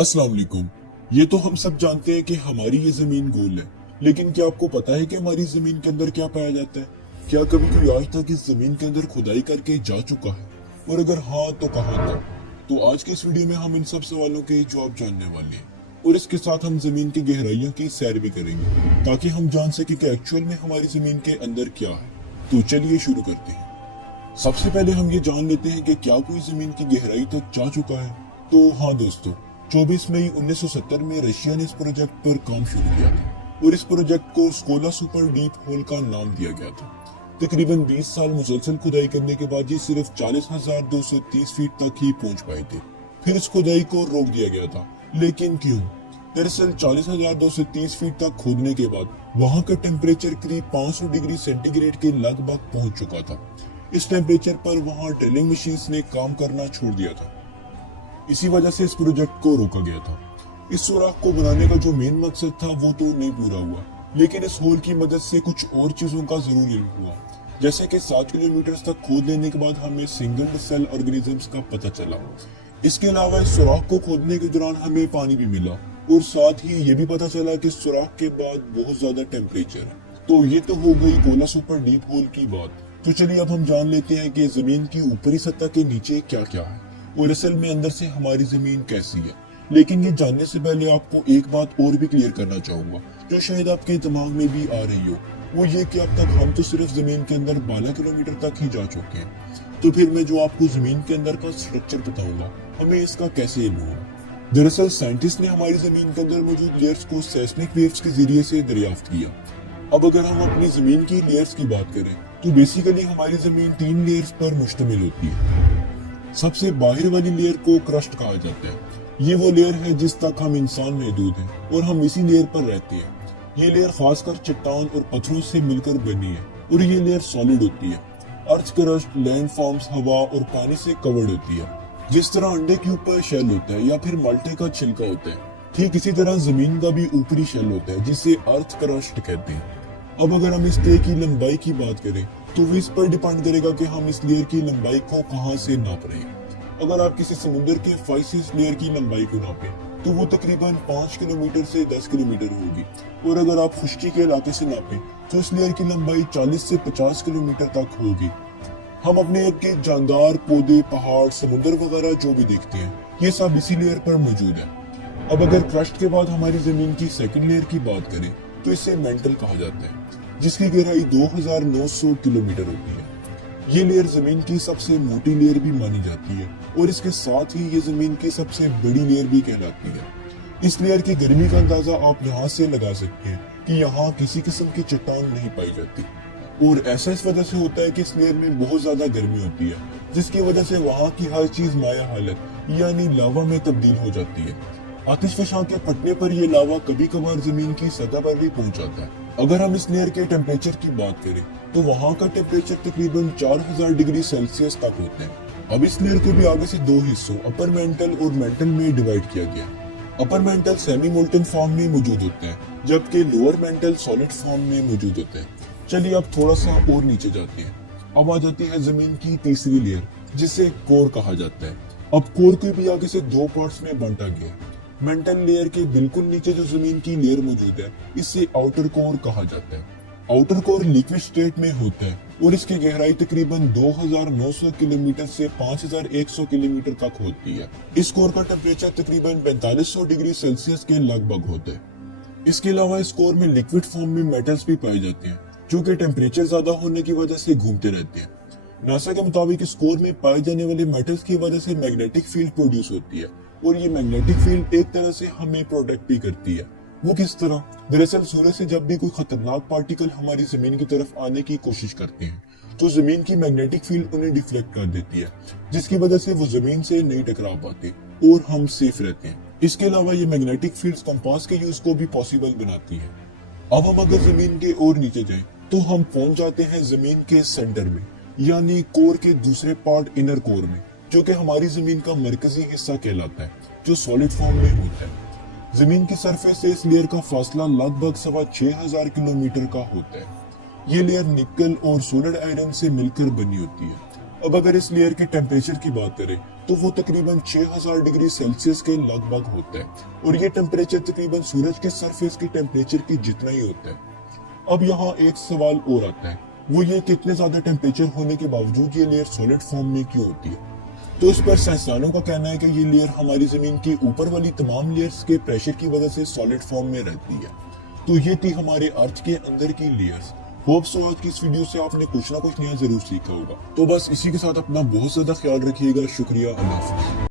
अस्सलाम वालेकुम। ये तो हम सब जानते हैं कि हमारी ये जमीन गोल है, लेकिन क्या आपको पता है कि हमारी जमीन के अंदर क्या पाया जाता है? क्या कभी कोई आज तक इस जमीन के अंदर खुदाई करके जा चुका है? और अगर हाँ तो कहाँ तक? तो आज के इस वीडियो में हम इन सब सवालों के जवाब जानने वाले हैं और इसके साथ हम जमीन की गहराइयों की सैर भी करेंगे ताकि हम जान सके कि एक्चुअल में हमारी जमीन के अंदर क्या है। तो चलिए शुरू करते हैं। सबसे पहले हम ये जान लेते हैं कि क्या कोई जमीन की गहराई तक जा चुका है। तो हाँ दोस्तों, 24 मई 1970 में रशिया ने इस प्रोजेक्ट पर काम शुरू किया था और इस प्रोजेक्ट को स्कोला सुपर डीप होल का नाम दिया गया था। तकरीबन 20 साल मुसलसल खुदाई करने के बाद ये सिर्फ 40,230 फीट तक ही पहुंच पाए थे। फिर इस खुदाई को रोक दिया गया था, लेकिन क्यों? दरअसल 40,230 फीट तक खोदने के बाद वहां का टेम्परेचर करीब 500 डिग्री सेंटीग्रेड के लगभग पहुंच चुका था। इस टेम्परेचर पर वहां ड्रिलिंग मशीन्स ने काम करना छोड़ दिया था। इसी वजह से इस प्रोजेक्ट को रोका गया था। इस सुराख को बनाने का जो मेन मकसद था वो तो नहीं पूरा हुआ, लेकिन इस होल की मदद से कुछ और चीजों का जरूर इल्म हुआ। जैसे कि 7 किलोमीटर तक खोद लेने के बाद हमें सिंगल सेल ऑर्गेनिजम्स का पता चला। इसके अलावा इस सुराख को खोदने के दौरान हमें पानी भी मिला और साथ ही ये भी पता चला कि सुराख के बाद बहुत ज्यादा टेम्परेचर है। तो ये तो हो गई कोला सुपर डीप होल की बात। तो चलिए अब हम जान लेते हैं कि जमीन की ऊपरी सतह के नीचे क्या क्या है और असल में अंदर से हमारी जमीन कैसी है। लेकिन ये जानने से पहले आपको एक बात और भी क्लियर करना चाहूंगा जो शायद आपके दिमाग में भी आ रही हो। वो ये कि अब तक हम तो सिर्फ जमीन के अंदर 12 किलोमीटर तक ही जा चुके हैं। तो फिर मैं जो आपको जमीन के अंदर का स्ट्रक्चर बताऊंगा, हमें इसका कैसे इल्म हुआ? दरअसल साइंटिस्ट ने हमारी जमीन के अंदर मौजूद लेयर्स को सेस्मिक वेव्स के जरिए से दरियाफ्त किया। अब अगर हम अपनी जमीन की लेयर्स की बात करें तो बेसिकली हमारी जमीन 3 लेयर्स पर मुश्तमिल होती है। सबसे बाहर वाली लेयर को क्रस्ट कहा जाता है। ये वो लेयर है जिस तक हम इंसान महदूद हैं और हम इसी लेयर पर रहते हैं। ये लेयर खासकर चट्टान और पत्थरों से मिलकर बनी है और ये लेयर सॉलिड होती है। अर्थ क्रस्ट लैंड फॉर्म्स, हवा और पानी से कवर्ड होती है। जिस तरह अंडे के ऊपर शेल होता है या फिर माल्टे का छिलका होता है, ठीक इसी तरह जमीन का भी ऊपरी शेल होता है जिसे अर्थ क्रस्ट कहते हैं। अब अगर हम इस लेयर की लंबाई की बात करें तो वो इस पर डिपेंड करेगा कि हम इस लेयर की लंबाई को कहां से नाप रहे हैं। अगर आप किसी समुद्र के फाइसिस लेयर की लंबाई को नापें तो वो तकरीबन 5 किलोमीटर से 10 किलोमीटर होगी और अगर आप खुश्की के इलाके से नापें तो इस लेयर की लंबाई 40 से 50 किलोमीटर तक होगी। हम अपने इर्द गिर्द जानदार, पौधे, पहाड़, समुद्र वगैरह जो भी देखते हैं, ये सब इसी लेयर पर मौजूद है। अब अगर क्रस्ट के बाद हमारी जमीन की सेकंड लेयर की बात करें तो इसे मेंटल कहा जाता है, जिसकी गहराई 2900 किलोमीटर होती है। ये लेयर जमीन की सबसे मोटी लेयर भी मानी जाती है और इसके साथ ही ये जमीन की सबसे बड़ी लेयर भी कहलाती है। इस लेयर की गर्मी का अंदाजा आप यहाँ से लगा सकते हैं कि यहाँ किसी किस्म की चट्टान नहीं पाई जाती और ऐसा इस वजह से होता है कि इस लेयर में बहुत ज्यादा गर्मी होती है, जिसकी वजह से वहाँ की हर चीज माया हालत यानी लावा में तब्दील हो जाती है। आतिशफशां के फटने पर यह लावा कभी कभार जमीन की सतह पर भी पहुंच जाता है। अगर हम इस लेयर के टेम्परेचर की बात करें तो वहाँ का टेम्परेचर तकरीबन 4000 डिग्री सेल्सियस तक होता है। अब इस लेयर को भी आगे से 2 हिस्सों अपर मेंटल और मेंटल में डिवाइड किया गया। Upper mantle semi molten form में मौजूद होते हैं, जबकि लोअर मेंटल सॉलिड फॉर्म में मौजूद होते हैं। चलिए अब थोड़ा सा और नीचे जाते हैं। अब आ जाती है जमीन की तीसरी लेयर जिसे कोर कहा जाता है। अब कोर को भी आगे से 2 पार्ट्स में बांटा गया। मेंटल लेयर के बिल्कुल नीचे जो जमीन की लेयर मौजूद है, इसे आउटर कोर कहा जाता है। आउटर कोर लिक्विड स्टेट में होता है और इसकी गहराई तकरीबन 2900 किलोमीटर से 5100 किलोमीटर तक होती है। इस कोर का टेम्परेचर तकरीबन 4500 डिग्री सेल्सियस के लगभग होता है। इसके अलावा इस कोर में लिक्विड फॉर्म में मेटल्स भी पाए जाते हैं जो कि टेम्परेचर ज्यादा होने की वजह से घूमते रहते हैं। नासा के मुताबिक इस कोर में पाए जाने वाले मेटल्स की वजह से मैग्नेटिक फील्ड प्रोड्यूस होती है और ये मैग्नेटिक फील्ड एक तरह से हमें प्रोटेक्ट भी करती है। वो किस तरह? दरअसल सूरज से जब भी कोई खतरनाक पार्टिकल हमारी जमीन की तरफ आने की कोशिश करते हैं तो जमीन की मैग्नेटिक फील्ड उन्हें डिफ्लेक्ट कर देती है, जिसकी वजह से वो जमीन से नहीं टकरा पाते और हम सेफ रहते हैं। इसके अलावा ये मैग्नेटिक फील्ड कंपास के यूज को भी पॉसिबल बनाती है। अब हम अगर जमीन के और नीचे जाएं तो हम पहुंच जाते हैं जमीन के सेंटर में, यानी कोर के दूसरे पार्ट इनर कोर में, जो कि हमारी जमीन का मरकजी हिस्सा कहलाता है, जो सॉलिड फॉर्म में होता है। जमीन की सरफेस से इस लेयर का फासला लगभग 6500 किलोमीटर का होता है। ये लेयर निकल और सोलिड आयरन से मिलकर बनी होती है। अब अगर इस लेयर के टेम्परेचर की बात करें तो वो तकरीबन 6000 डिग्री सेल्सियस के लगभग होता है, और ये टेम्परेचर तकरीबन सूरज के सरफेस के टेम्परेचर की जितना ही होता है। अब यहाँ एक सवाल और आता है, वो ये कि इतने ज्यादा टेम्परेचर होने के बावजूद ये लेयर सॉलिड फॉर्म में क्यों होती है। तो इस पर साइंसदानों का कहना है कि ये लेयर हमारी जमीन के ऊपर वाली तमाम लेयर्स के प्रेशर की वजह से सॉलिड फॉर्म में रहती है। तो ये थी हमारे अर्थ के अंदर की लेयर्स। होप सो आज की इस वीडियो से आपने कुछ ना कुछ नया जरूर सीखा होगा। तो बस इसी के साथ अपना बहुत ज्यादा ख्याल रखिएगा। शुक्रिया, अल्लाह हाफ़िज़।